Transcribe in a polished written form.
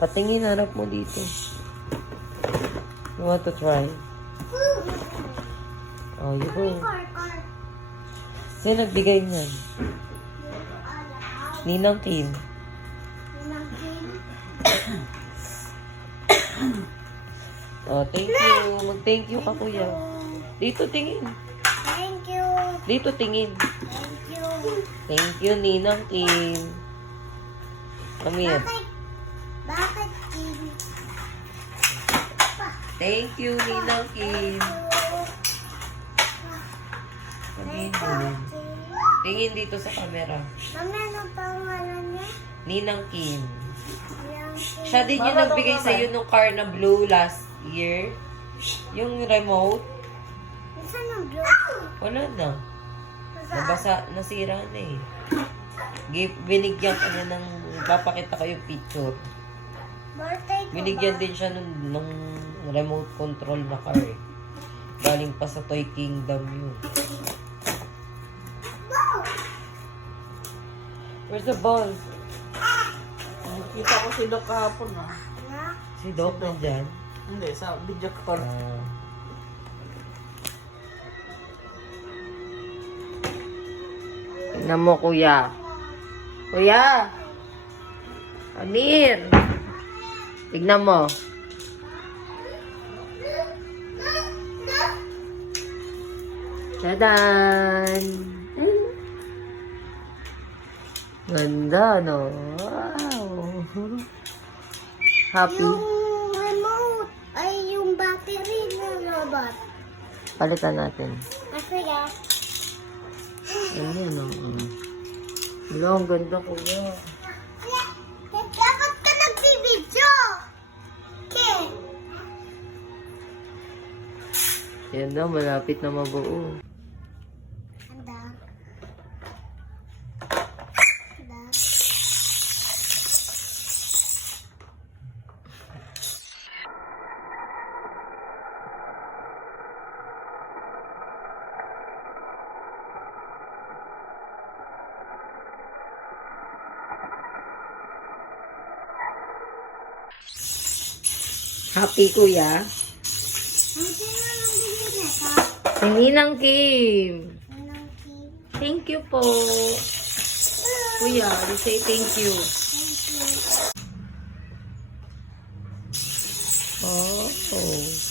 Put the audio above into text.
Patingin, harap mo dito. You want to try? Oh, you go. Sino nagbigay niyan? Ninang Kim. Oh, thank you. Mag-thank you ka, kuya. Dito tingin. Thank you. Dito tingin. Thank you. Thank you, Ninang Kim. Come here. Bakit, Kim? Thank you, Ninang Kim. Tingin, tingin. Tingin dito sa camera. Mami, ano pangalan niya? Ninang Kim. Yang Kim. Siya din yung nagbigay sa'yo nung car na blue last year. Yung remote. Saan ang blue? Wala na. Nabasa, nasira na eh. Binigyan ka na ng, papakita ko yung picture. Birthday ko Binigyan ba? din siya nung remote control na car eh. Galing pa sa Toy Kingdom yun. Where's the ball? Kita ko si Doc kahapon ah. Anak? Si Doc nandyan. Hindi, sa video call. Tignan mo, kuya. Kuya! Amir! Tignan mo. Tadan! Ganda, no? Wow! Happy. Yung remote ay yung battery ng robot. Palitan natin. Kasi ya. Ayan, no? Wala, ang ganda, kuya. Dapat ka nagbibidyo. Okay. Yan daw, malapit na mabuo. Handa. Handa. Happy, kuya. Ang sino nang bibili ka? Si Ninang Kim. Anong Kim? Thank you po. Kuya, you say thank you. Thank you. Oh.